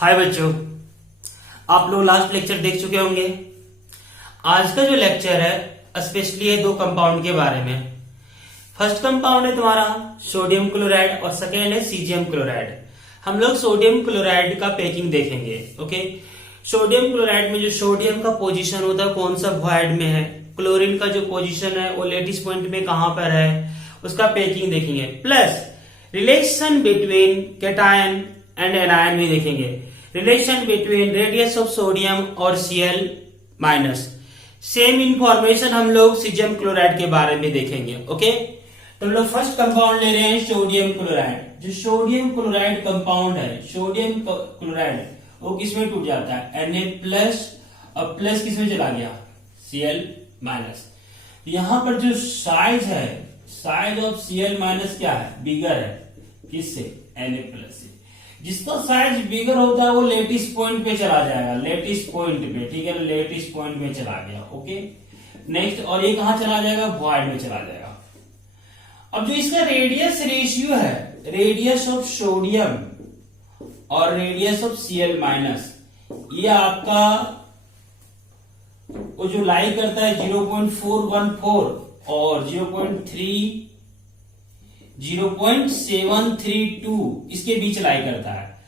हाय बच्चों, आप लोग लास्ट लेक्चर देख चुके होंगे। आज का जो लेक्चर है स्पेशली है दो कंपाउंड के बारे में। फर्स्ट कंपाउंड है तुम्हारा सोडियम क्लोराइड और सेकेंड है सीजियम क्लोराइड। हम लोग सोडियम क्लोराइड का पैकिंग देखेंगे। ओके, सोडियम क्लोराइड में जो सोडियम का पोजीशन होता है कौन सा वॉइड में है, क्लोरीन का जो पोजीशन है वो लेटिस पॉइंट में कहां पर है, उसका पैकिंग देखेंगे। Plus relation between cation and anion भी देखेंगे। Relation between radius of sodium और Cl माइनस। सेम इंफॉर्मेशन हम लोग सीजियम क्लोराइड के बारे में देखेंगे। ओके, तो हम लोग फर्स्ट कंपाउंड ले रहे हैं सोडियम क्लोराइड। जो सोडियम क्लोराइड कंपाउंड है, सोडियम क्लोराइड वो किसमें टूट जाता है, Na प्लस और प्लस किसमें चला गया, Cl माइनस। यहां पर जो साइज है, साइज ऑफ Cl माइनस क्या है, बिगर है। किससे, Na प्लस से। जिसका साइज बिगर होता है वो लेटिस पॉइंट पे चला जाएगा, लेटिस पॉइंट पे। ठीक है, लेटिस पॉइंट में चला गया। ओके, नेक्स्ट, और ये कहां चला जाएगा, वॉइड में चला जाएगा। अब जो इसका रेडियस रेशियो है, रेडियस ऑफ सोडियम और रेडियस ऑफ Cl माइनस, ये आपका वो जो लाई करता है 0.414 और 0.732 इसके बीच लाई करता है।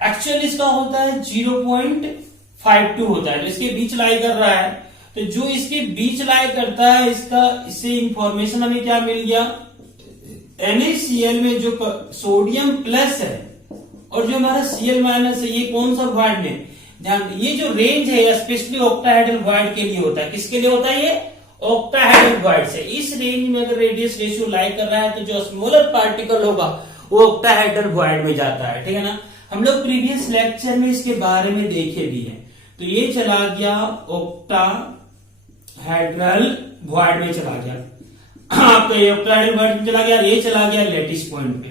एक्चुअल इसका होता है 0.52 होता है, जो इसके बीच लाई कर रहा है। तो जो इसके बीच लाई करता है, इससे इंफॉर्मेशन हमें क्या मिल गया, NaCl में जो सोडियम प्लस है और जो हमारा Cl माइनस है, ये कौन सा वॉइड में, ध्यान, ये जो रेंज है स्पेशली ऑक्टाहेड्रल वॉइड के लिए होता है। किसके लिए होता है, ये ऑक्टाहेड्रल वॉइड से। इस रेंज में अगर रेडियस रेशियो लाई कर रहा है तो जो स्मॉलर पार्टिकल होगा वो ऑक्टाहेड्रल वॉइड में जाता है। ठीक है ना, हम लोग प्रीवियस लेक्चर में इसके बारे में देखे भी हैं। तो ये चला गया ऑक्टाहेड्रल वॉइड में चला गया, आपका ये ऑक्टाहेड्रल वॉइड में चला गया, ये चला गया लेटिस पॉइंट पे,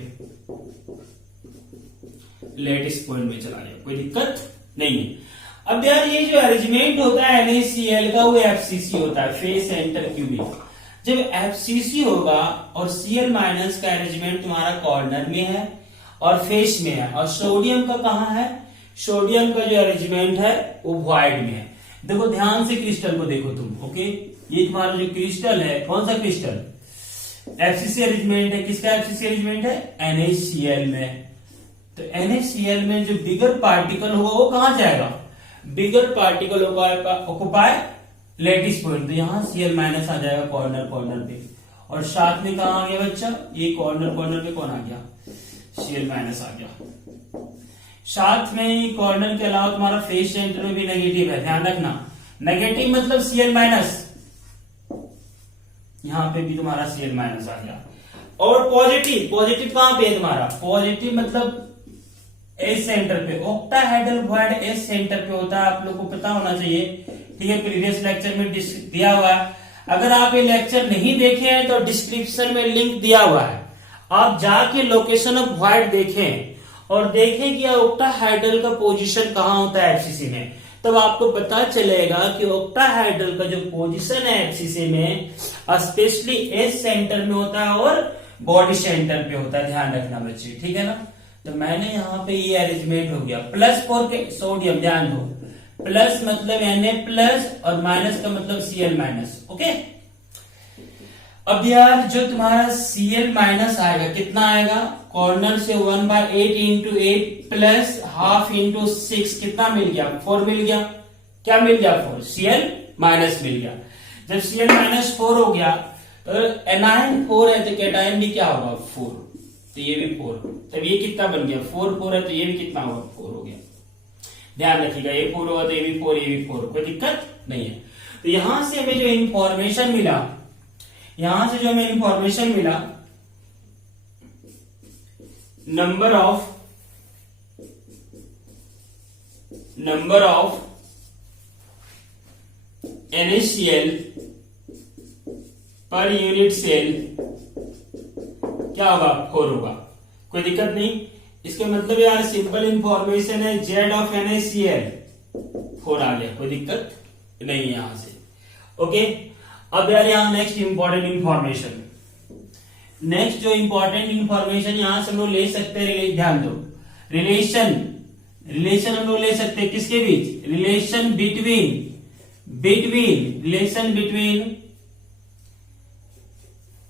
लेटिस पॉइंट में चला गया, कोई दिक्कत नहीं है। अब यार ये जो अरेंजमेंट होता है NaCl का, वो FCC होता है, फेस सेंटर क्यूबिक। जब FCC होगा और Cl माइनस का अरेंजमेंट तुम्हारा कॉर्नर में है और फेस में है, और सोडियम का कहां है, सोडियम का जो अरेंजमेंट है वो वॉइड में है। देखो ध्यान से क्रिस्टल को देखो तुम। ओके, ये तुम्हारा जो क्रिस्टल है, कौन सा क्रिस्टल, FCC अरेंजमेंट है। किसका FCC अरेंजमेंट है, NaCl में। तो NaCl में जो बिगर पार्टिकल होगा वो कहां जाएगा, बिगर पार्टिकल ऑक्युपाई लेटिस पॉइंट। तो यहां Cl माइनस आ जाएगा कॉर्नर पे, और साथ में कहां आ गया बच्चा, ये कॉर्नर पे कौन आ गया, Cl माइनस आ गया। साथ में कॉर्नर के अलावा तुम्हारा फेस सेंटर में भी नेगेटिव है, ध्यान रखना। नेगेटिव मतलब Cl माइनस, यहां पे भी तुम्हारा Cl माइनस आ गया। और पॉजिटिव, पॉजिटिव कहां पे है तुम्हारा, पॉजिटिव मतलब एस सेंटर पे। ऑक्टाहेड्रल वॉइड एस सेंटर पे होता है, आप लोग को पता होना चाहिए। ठीक है, प्रीवियस लेक्चर में दिया हुआ है। अगर आप ये लेक्चर नहीं देखे हैं तो डिस्क्रिप्शन में लिंक दिया हुआ है, आप जाके लोकेशन ऑफ वॉइड देखें और देखें कि ऑक्टाहेड्रल का पोजीशन कहां होता है FCC में। तब आपको पता चलेगा कि ऑक्टाहेड्रल का जो पोजीशन है FCC में स्पेशली एस सेंटर में होता है और बॉडी सेंटर पे होता है। ध्यान रखना बच्चे, ठीक है ना। तो मैंने यहाँ पे ये अरेंजमेंट हो गया। प्लस फॉर के सोडियम, ध्यान दो, प्लस मतलब Na प्लस और माइनस का मतलब Cl माइनस। ओके, अब यार जो तुम्हारा Cl माइनस आएगा कितना आएगा, कॉर्नर से 1/8 इंटू 8 प्लस हाफ इंटू 6 कितना मिल गया, 4 मिल गया। क्या मिल गया, 4, Cl माइनस मिल गया। जब Cl माइनस 4 हो गया तो एनायन 4 है तो कैटायन भी क्या होगा, 4, तो ये भी 4। तब ये कितना बन गया, 4 है तो ये भी कितना होगा, 4 हो गया। ध्यान रखिएगा, ये 4 होगा तो ये भी 4, ये भी 4, कोई दिक्कत नहीं है। तो यहां से हमें जो इंफॉर्मेशन मिला, यहां से जो हमें इंफॉर्मेशन मिला, number of NaCl per unit cell क्या होगा, 4 होगा, कोई दिक्कत नहीं। इसके मतलब यार सिंपल इंफॉर्मेशन है, Z ऑफ NaCl 4 आ गया, कोई दिक्कत नहीं यहां से। ओके, अब यार यहां नेक्स्ट इंपॉर्टेंट इंफॉर्मेशन, नेक्स्ट जो इंपॉर्टेंट इंफॉर्मेशन यहां से हम लोग ले सकते हैं, ध्यान दो, रिलेशन रिलेशन हम लोग ले सकते हैं किसके बीच, relation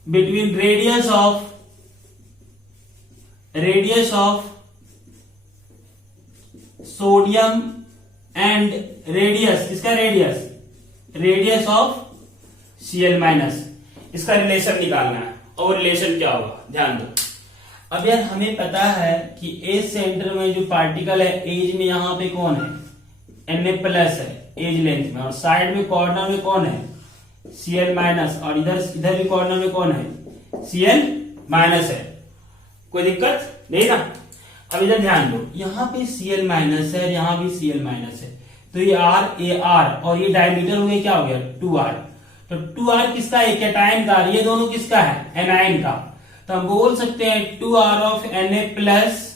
between radius of sodium and radius of Cl minus, इसका रिलेशन निकालना है। और रिलेशन क्या होगा ध्यान दो। अब यार हमें पता है कि एज सेंटर में जो पार्टिकल है, एज में यहाँ पे कौन है, Na+ है एज लेंथ में, और साइड में कॉर्नर में कौन है, Cl माइनस, और इधर भी कॉर्नर में कौन है, Cl माइनस है। कोई दिक्कत नहीं ना। अब इधर ध्यान दो, यहाँ पे Cl माइनस है, यहाँ भी Cl माइनस है, तो ये R और ये डायमीटर हो गया, क्या हो गया 2R। तो 2R किसका है, कैटायन का, ये दोनों किसका है, एनायन का। तो हम बोल सकते हैं 2R of Na plus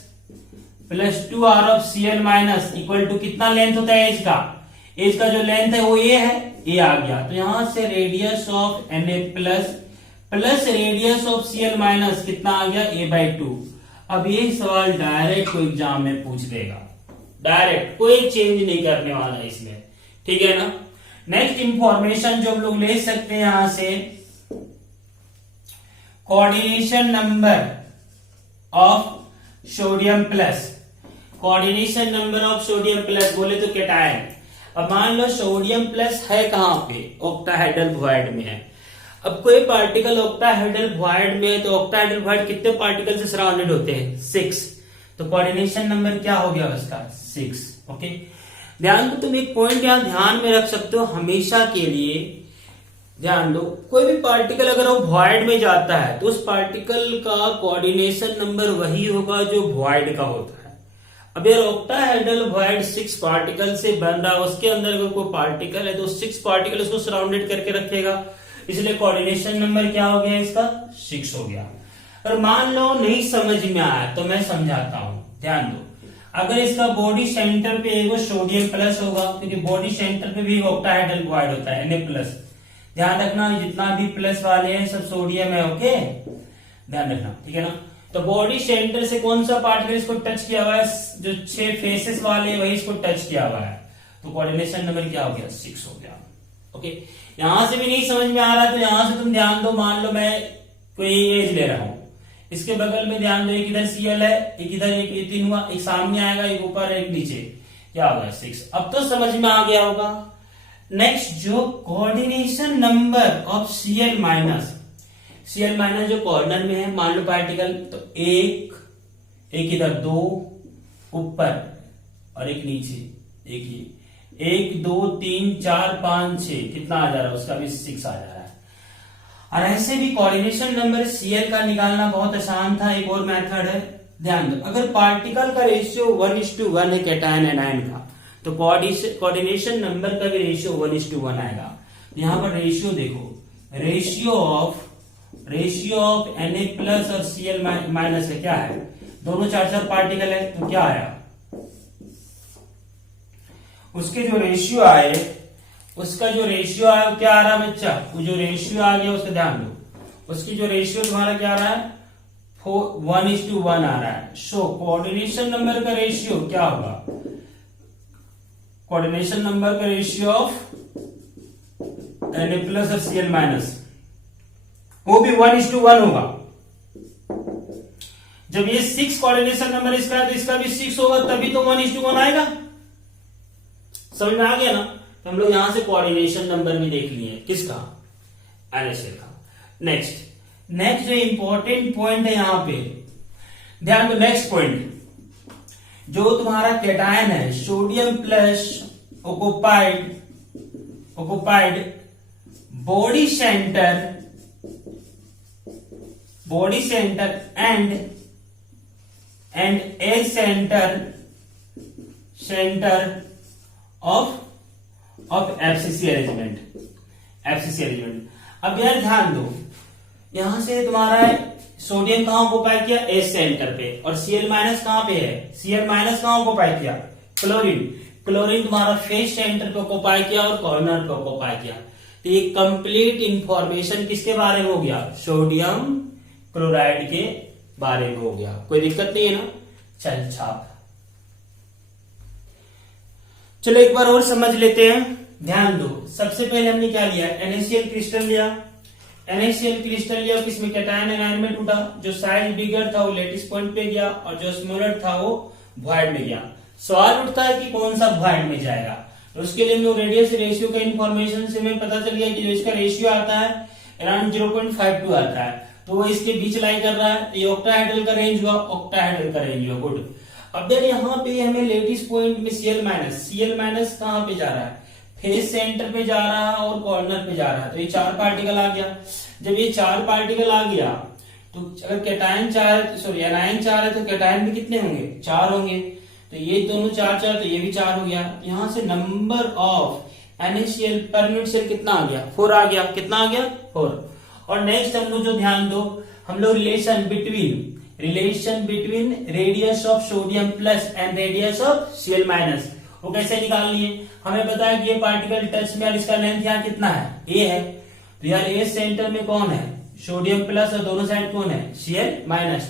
2R of Cl minus equal to कितना लेंथ होता है एज का, एज का जो लेंथ है वो ये है, ये आ गया। तो यहां से radius of Na plus radius of Cl minus कितना आ गया, a/2। अब ये सवाल डायरेक्ट कोई एग्जाम में पूछ देगा, डायरेक्ट, कोई चेंज नहीं करने वाला है इसमें, ठीक है ना। नेक्स्ट इंफॉर्मेशन जो हम लोग ले सकते हैं यहां से, coordination number of sodium plus, बोले तो कैटायन। अब मान लो सोडियम प्लस है कहां पे, ऑक्टाहेड्रल वॉइड में है। अब कोई पार्टिकल ऑक्टाहेड्रल वॉइड में है, तो ऑक्टाहेड्रल वॉइड कितने पार्टिकल से सराउंडेड होते हैं, 6। तो कोऑर्डिनेशन नंबर क्या हो गया उसका, 6। ओके, ध्यान दो, तुम एक पॉइंट यहां ध्यान में रख सकते हो हमेशा के लिए, ध्यान दो, कोई भी पार्टिकल अगर वो वॉइड में जाता है तो उस पार्टिकल का कोऑर्डिनेशन नंबर वही होगा जो वॉइड का होता है। अब यार ऑक्टाहेड्रल वॉइड 6 पार्टिकल से बन रहा है, उसके अंदर अगर कोई पार्टिकल है तो 6 पार्टिकल उसको सराउंडेड करके रखेगा, इसलिए कोऑर्डिनेशन नंबर क्या हो गया इसका, 6 हो गया। और मान लो नहीं समझ में आया तो मैं समझाता हूं, ध्यान दो। अगर इसका बॉडी सेंटर पे एगो सोडियम प्लस होगा, क्योंकि बॉडी सेंटर पे भी ऑक्टाहेड्रल वॉइड होता है Na+, ध्यान रखना जितना भी प्लस वाले हैं सब सोडियम है, ओके, ध्यान रखना, ठीक है ना। तो बॉडी सेंटर से कौन सा पार्टिकल इसको टच किया हुआ है, जो 6 फेसेस वाले वही इसको टच किया हुआ है, तो कोऑर्डिनेशन नंबर क्या हो गया, 6 हो गया। ओके, यहां से भी नहीं समझ में आ रहा तो यहां से तुम ध्यान दो, मान लो मैं कोई एज ले रहा हूं, इसके बगल में ध्यान दो, एक इधर Cl है, एक इधर, एक एथिन हुआ, एक सामने आएगा, एक ऊपर, एक नीचे, क्या होगा 6। अब तो समझ में आ गया होगा। नेक्स्ट, जो coordination number of Cl minus जो कॉर्नर में है, मान लो पार्टिकल, तो एक इधर, 2 ऊपर और एक नीचे, एक ये 1 2 3 4 5 6 कितना आ जा रहा है, उसका भी 6 आ जा रहा है। और ऐसे भी कोऑर्डिनेशन नंबर Cl का निकालना बहुत आसान था। एक और मेथड है, ध्यान दो, अगर पार्टिकल का रेशियो 1:1 है कैटायन एनायन का, तो कोऑर्डिनेशन नंबर का भी रेशियो 1:1 आएगा। यहां पर रेशियो देखो, रेशियो ऑफ Na+ और Cl माइनस है, क्या है, दोनों 4 पार्टिकल है, तो क्या आया, उसके जो रेशियो आए, उसका जो रेशियो आया वो क्या आ रहा है बच्चा, वो जो रेशियो आ गया उसका ध्यान दो, उसकी जो रेशियो तुम्हारा क्या आ रहा है, 1:1 आ रहा है। सो कोऑर्डिनेशन नंबर का रेशियो क्या होगा, कोऑर्डिनेशन नंबर का रेशियो ऑफ Na+ और Cl माइनस वो भी 1:1 होगा। जब ये 6 कोऑर्डिनेशन नंबर इसका है तो इसका भी 6 होगा, तभी तो 1:1 आएगा। समझ में आ गया ना। तो हम लोग यहां से कोऑर्डिनेशन नंबर भी देख लिए, किसका, NaCl का। नेक्स्ट जो इंपॉर्टेंट पॉइंट है यहां पे ध्यान दो, नेक्स्ट पॉइंट, जो तुम्हारा कैटायन है sodium plus occupied body centre and edge centre of FCC arrangement. अब यार ध्यान दो, यहां से तुम्हारा सोडियम कहां ऑक्युपाई किया, एज सेंटर पे, और Cl माइनस कहां पे है, Cl माइनस कहां ऑक्युपाई किया, क्लोरीन तुम्हारा फेस सेंटर पे ऑक्युपाई किया और कॉर्नर पे ऑक्युपाई किया। तो ये कंप्लीट इंफॉर्मेशन किसके बारे में हो गया, सोडियम क्लोराइड के बारे में हो गया। कोई दिक्कत नहीं है ना। चल छाप। चलो एक बार और समझ लेते हैं, ध्यान दो। सबसे पहले हमने क्या लिया, NaCl क्रिस्टल लिया। NaCl क्रिस्टल लिया, किसमें कैटायन एनायन में टूटा। जो साइज बिगर था वो लेटिस पॉइंट पे गया और जो स्मॉलर था वो वॉइड में गया। सवाल उठता है कि कौन सा वॉइड में जाएगा, तो उसके लिए हम लोग रेडियस रेशियो का इन्फॉर्मेशन से हमें पता चल गया कि जो इसका रेशियो आता है अराउंड 0.52 आता है, तो वो इसके बीच लाई कर रहा है। ये ऑक्टाहेड्रल का रेंज हुआ, ऑक्टाहेड्रल का रेंज हुआ, गुड। अब देख यहाँ पे हमें लेटिस पॉइंट में Cl माइनस कहाँ पे जा रहा है, फेस सेंटर पे जा रहा है और कॉर्नर पे जा रहा है, तो ये 4 पार्टिकल आ गया। जब ये 4 पार्टिकल आ गया तो अगर कैटायन 4 सॉरी एनायन 4 है तो कैटायन भी कितने होंगे, 4 होंगे। तो ये दोनों 4 तो ये भी 4 हो गया। यहां से number of NaCl per unit cell कितना आ गया, 4 आ गया। कितना आ गया, 4। और नेक्स्ट हम लोग जो ध्यान दो, हम लोग relation between radius of sodium plus and radius of Cl minus, वो कैसे निकालनी है। हमें पता है कि ये पार्टिकल टच में, और इसका लेंथ यहाँ कितना है, a है। तो यार ए सेंटर में कौन है, सोडियम प्लस, और दोनों साइड कौन है, Cl माइनस।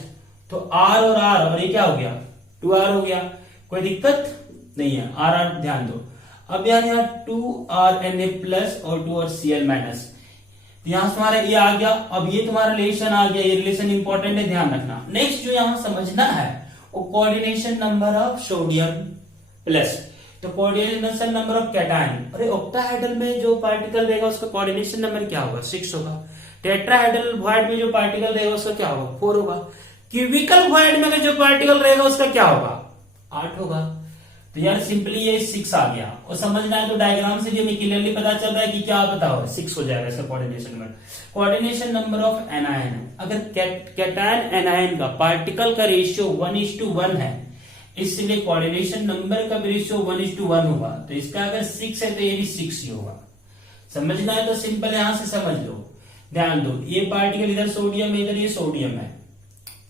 तो R और ये क्या हो गया, 2R हो गया। कोई दिक्कत नहीं है, R ध्यान दो। अब यहाँ 2R Na प्लस और 2R Cl माइनस, यहां से हमारा ये आ गया। अब ये तुम्हारा रिलेशन आ गया, ये रिलेशन इंपॉर्टेंट है, ध्यान रखना। नेक्स्ट जो यहां समझना है वो coordination number of sodium plus, तो कोऑर्डिनेशन नंबर ऑफ कैटायन। अरे ऑक्टाहेड्रल में जो पार्टिकल रहेगा उसका कोऑर्डिनेशन नंबर क्या होगा, 6 होगा। टेट्राहेड्रल वॉइड में जो पार्टिकल रहेगा उसका क्या होगा, 4 होगा। क्यूबिकल वॉइड में जो पार्टिकल रहेगा उसका क्या होगा, 8 होगा। तो यार सिंपली ये 6 आ गया। और समझना है तो डायग्राम से भी हमें क्लियरली पता चल रहा है कि क्या पता हो, 6 हो जाएगा इसका coordination number. Coordination number of anion, अगर कैटायन एनायन का पार्टिकल का रेशियो 1:1 है, इसलिए कोऑर्डिनेशन नंबर का भी रेशियो 1:1 होगा। तो इसका अगर 6 है तो ये भी 6 ही होगा। समझना है तो सिंपल यहां से समझ लो, ध्यान दो। ये पार्टिकल इधर सोडियम है, इधर ये सोडियम है,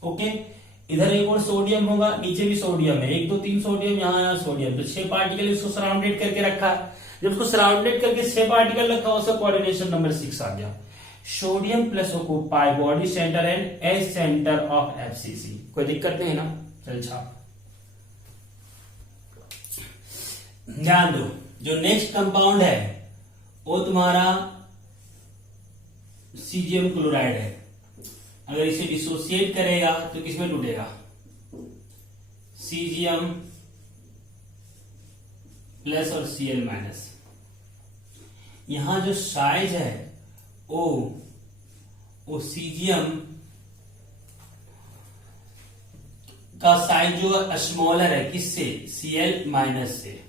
ओके। इधर एक और सोडियम होगा, नीचे भी सोडियम है, 1 2 3 सोडियम, यहाँ सोडियम। तो 6 पार्टिकल इसको सराउंडेड करके रखा है। जब उसको सराउंडेड करके 6 पार्टिकल रखा, उसका कोऑर्डिनेशन नंबर 6 आ गया। Sodium plus occupy body centre and edge centre of FCC, कोई दिक्कत नहीं ना। चल छाप, ध्यान दो। जो नेक्स्ट कंपाउंड है वो तुम्हारा सीजियम क्लोराइड है। अगर इसे डिसोसिएट करेगा तो किसमें टूटेगा, सीजियम प्लस और Cl माइनस। यहां जो साइज है वो सीजियम का साइज जो स्मॉलर है, किससे, Cl माइनस से।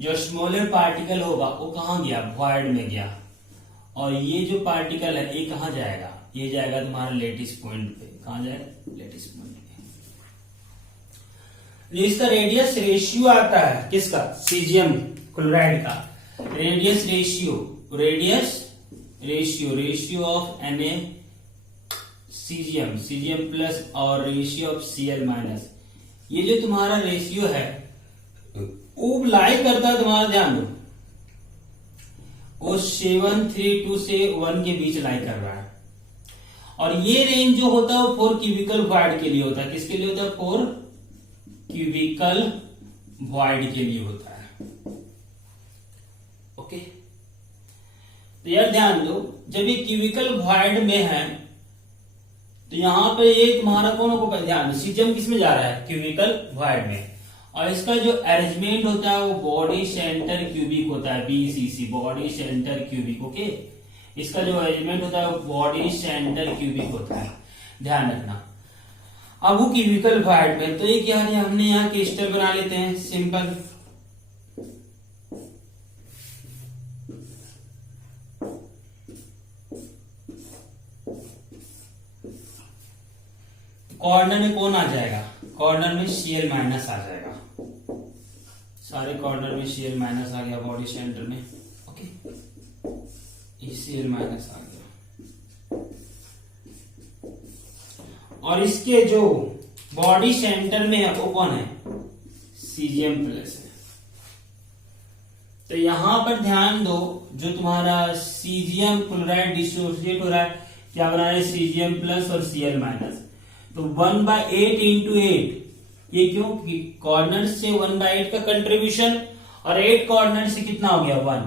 जो स्मॉलर पार्टिकल होगा वो कहां गया, वॉइड में गया। और ये जो पार्टिकल है ये कहां जाएगा, ये जाएगा तुम्हारा लेटिस पॉइंट पे। कहां जाएगा, लेटिस पॉइंट पे। इसका रेडियस रेशियो आता है किसका, सीजियम क्लोराइड का। Radius ratio of Na caesium plus और रेशियो ऑफ Cl माइनस। ये जो तुम्हारा रेशियो है वो लाई करता है, तुम्हारा ध्यान दो, वो 732 से 1 के बीच लाई कर रहा है। और ये रेंज जो होता है वो 4 क्यूबिकल वॉइड के लिए होता है। किसके लिए होता है, 4 क्यूबिकल वॉइड के लिए होता है, ओके। तो यार ध्यान दो, जब ये क्यूबिकल वॉइड में है तो यहां पे ये तुम्हारा कौन को ध्यान, सीजियम किस में जा रहा है, क्यूबिकल वॉइड में। और इसका जो अरेंजमेंट होता है वो बॉडी सेंटर क्यूबिक होता है, BCC, body centre cubic, okay. इसका जो अरेंजमेंट होता है वो बॉडी सेंटर क्यूबिक होता है, ध्यान रखना। अब वो क्यूबिकल वॉइड में, तो ये क्या है, हमने यहाँ क्रिस्टल बना लेते हैं सिंपल। कॉर्नर में कौन आ जाएगा, कॉर्नर में Cl माइनस आ जाएगा। सारे कॉर्नर में Cl माइनस आ गया बॉडी सेंटर में, ओके। ये Cl माइनस आ गया। और इसके जो बॉडी सेंटर में है वो कौन है, सीजियम प्लस है। तो यहां पर ध्यान दो, जो तुम्हारा सीजियम क्लोराइड डिसोसिएट हो रहा है, क्या बना रहा है, सीजियम प्लस और Cl माइनस। तो 1/8 इंटू 8, ये क्यों, कॉर्नर से 1/8 का कंट्रीब्यूशन और 8 कॉर्डिनेट से कितना हो गया 1,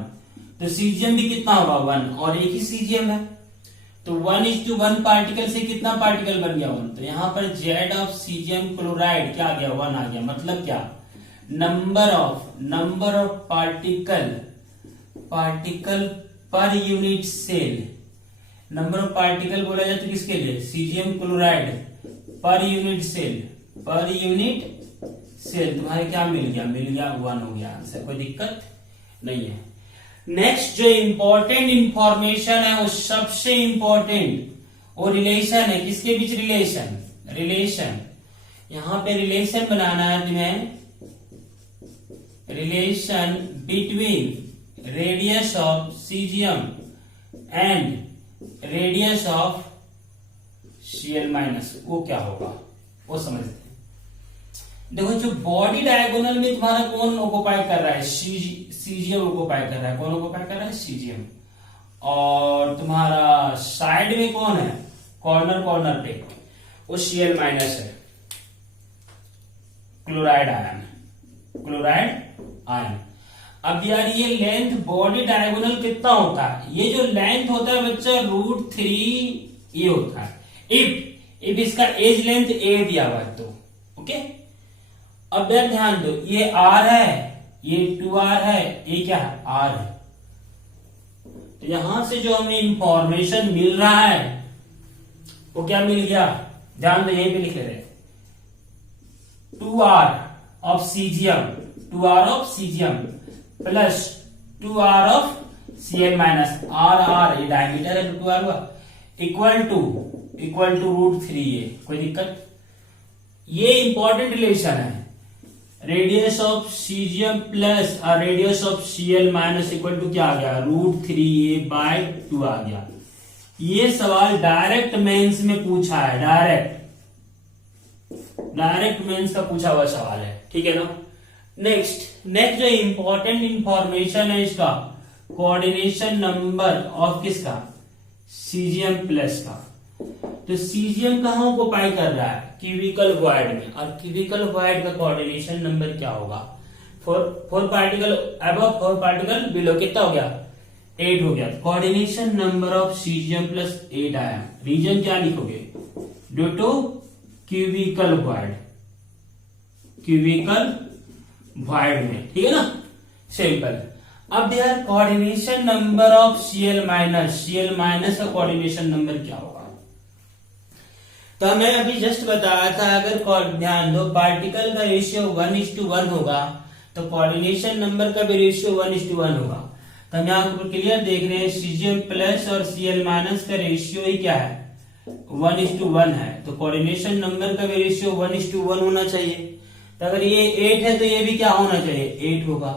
तो सीजीएम भी कितना होगा 1, और एक ही सीजीएम है तो 1:1 पार्टिकल से कितना पार्टिकल बन गया 1, तो यहां पर जेड ऑफ सीजीएम क्लोराइड क्या आ गया 1 आ गया। मतलब क्या, number of particle per unit cell, number of particle बोला जाए तो किसके लिए, caesium chloride per unit cell तुम्हारे क्या मिल गया 1 हो गया आंसर, कोई दिक्कत नहीं है। नेक्स्ट जो इंपॉर्टेंट इंफॉर्मेशन है वो सबसे इंपॉर्टेंट वो रिलेशन है, किसके बीच रिलेशन, यहां पे रिलेशन बनाना है तुम्हें, relation between radius of caesium and radius of Cl minus, वो क्या होगा वो समझते हैं। देखो जो बॉडी डायगोनल में तुम्हारा कौन ऑक्युपाई कर रहा है, सीजीएम ऑक्युपाई कर रहा है, कौन ऑक्युपाई कर रहा है सीजीएम, और तुम्हारा साइड में कौन है, कॉर्नर पे वो Cl माइनस है, क्लोराइड आयन। अब यार ये लेंथ बॉडी डायगोनल कितना होता है, ये जो लेंथ होता है बच्चा √3 ये होता है, इफ इसका एज लेंथ ए दिया हुआ है तो ओके। अब यार ध्यान दो, ये r है, ये 2r है, ये क्या है r है, तो यहां से जो हमें इंफॉर्मेशन मिल रहा है वो क्या मिल गया, ध्यान दो यहीं पे लिख रहे 2r of caesium plus 2r of Cl minus, r ये डायमीटर है तो 2r हुआ, इक्वल टू √3 ये, कोई दिक्कत, ये इंपॉर्टेंट रिलेशन है, radius of caesium plus radius of Cl minus equal to क्या आ गया √3a/2 आ गया। ये सवाल डायरेक्ट मेंस में पूछा है, डायरेक्ट मेंस का पूछा हुआ सवाल है, ठीक है ना। नेक्स्ट जो इंपॉर्टेंट इंफॉर्मेशन है इसका, कोऑर्डिनेशन नंबर ऑफ किसका, सीजीएम प्लस का। तो सीजीएम कहां ऑक्युपाई कर रहा है, क्यूबिकल वॉइड में, और क्यूबिकल वॉइड का कोऑर्डिनेशन नंबर क्या होगा, 4 पार्टिकल अबव 4 पार्टिकल बिलो, कितना हो गया 8 हो गया। Coordination number of caesium plus 8 आया, रीजन क्या लिखोगे, ड्यू टू क्यूबिकल वॉइड में, ठीक है ना, सिंपल। अब यार coordination number of Cl minus का कोऑर्डिनेशन नंबर क्या होगा, तो हमें अभी जस्ट बताया था, अगर ध्यान दो पार्टिकल का रेशियो 1:1 होगा तो कोऑर्डिनेशन नंबर का भी रेशियो 1:1 होगा। तो हम यहाँ पर क्लियर देख रहे हैं सीजीएम प्लस और Cl माइनस का रेशियो ही क्या है 1:1 है, तो कोऑर्डिनेशन नंबर का भी रेशियो 1:1 होना चाहिए। तो अगर ये 8 है तो ये भी क्या होना चाहिए 8 होगा,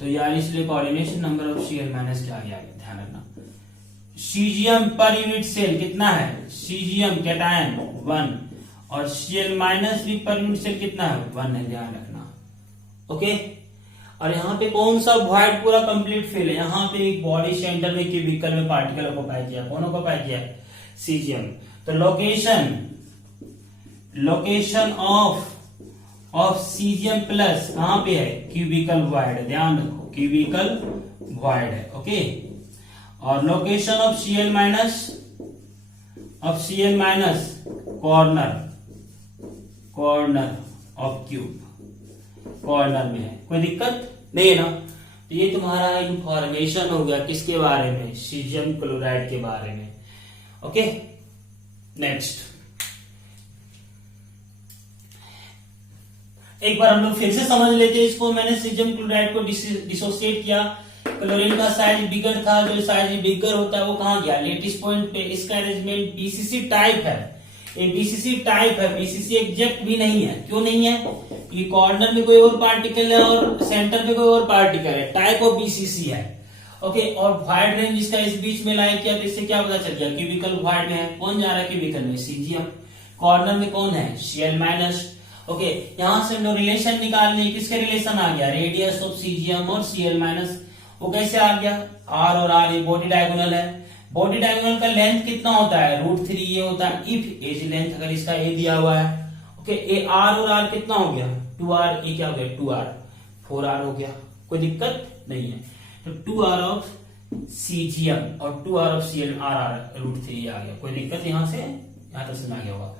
तो यार इसलिए coordination number of Cl minus क्या आ गया, ध्यान रखना। सीजीएम पर यूनिट सेल कितना है, सीजीएम कैटायन 1 और Cl माइनस भी पर यूनिट सेल कितना है 1 है, ध्यान रखना ओके। और यहाँ पे कौन सा वॉइड पूरा कंप्लीट फिल है, यहाँ पे एक बॉडी सेंटर में क्यूबिकल में पार्टिकल ऑक्युपाई किया, कौन ऑक्युपाई किया सीजीएम। तो लोकेशन ऑफ सीजीएम प्लस कहां पे है, क्यूबिकल वॉइड, ध्यान रखो क्यूबिकल वॉइड है ओके। और location of Cl minus corner of cube, corner में है, कोई दिक्कत नहीं है ना। तो ये तुम्हारा इंफॉर्मेशन हो गया किसके बारे में, सीजियम क्लोराइड के बारे में ओके। नेक्स्ट एक बार हम लोग फिर से समझ लेते हैं इसको। मैंने सीजियम क्लोराइड को डिसोसिएट किया, क्लोरीन का साइज बिगर था, जो साइज बिगर होता है वो कहां गया लेटिस पॉइंट पे। इसका अरेंजमेंट बीसीसी टाइप है, ये बीसीसी टाइप है, बीसीसी एग्जैक्ट भी नहीं है। क्यों नहीं है, ये कॉर्नर में कोई और पार्टिकल है और सेंटर में कोई और पार्टिकल है, टाइप ऑफ बीसीसी है ओके। और वॉइड रेंज इसका इस बीच में लाया किया तो इससे क्या पता चल गया, क्यूबिकल वॉइड में है, कौन जा रहा है क्यूबिकल में सीजियम, कॉर्नर में कौन है Cl माइनस ओके। यहां से हम लोग रिलेशन निकालने, किसके रिलेशन आ गया, रेडियस ऑफ सीजियम और Cl माइनस, वो कैसे आ गया r और r, ये बॉडी डायगोनल है, बॉडी डायगोनल का लेंथ कितना होता है √3 ये होता है इफ एज लेंथ, अगर इसका ए दिया हुआ है ओके। ए r और r कितना हो गया 2r, ये क्या हो गया 2r, 4r हो गया, कोई दिक्कत नहीं है। तो 2r ऑफ CgM और 2r ऑफ Cl r √3 आ गया, कोई दिक्कत यहां से, यहां तक समझ आ गया होगा।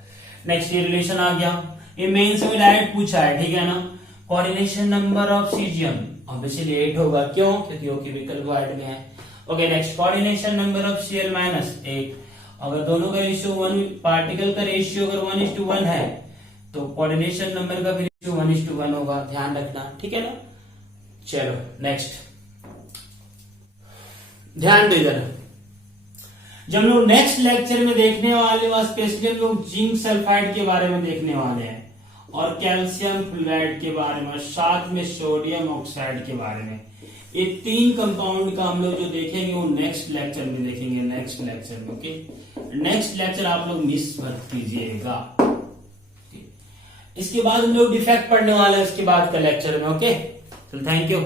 नेक्स्ट ये रिलेशन आ गया, ये मेंस में डायरेक्ट पूछा है, ठीक है ना। Coordination number of Cgm obviously 8 होगा, क्यों, क्योंकि O की विकल्प वाइड में है। Okay next, coordination number of Cl minus 1, अगर दोनों का रेशियो 1, पार्टिकल का रेशियो अगर 1:1 है तो कोऑर्डिनेशन नंबर का भी रेशियो 1:1 होगा, ध्यान रखना, ठीक है ना। चलो नेक्स्ट ध्यान दो इधर, जब हम लोग नेक्स्ट लेक्चर में देखने वाले स्पेशली हम लोग जिंक सल्फाइड के बारे में देखने वाले हैं और कैल्शियम फ्लोराइड के बारे में, साथ में सोडियम ऑक्साइड के बारे में। ये 3 कंपाउंड का हम लोग जो देखेंगे वो नेक्स्ट लेक्चर में देखेंगे, नेक्स्ट लेक्चर में। ओके नेक्स्ट लेक्चर आप लोग मिस मत कीजिएगा। इसके बाद हम लोग डिफेक्ट पढ़ने वाले हैं इसके बाद का लेक्चर में। ओके चलो थैंक यू।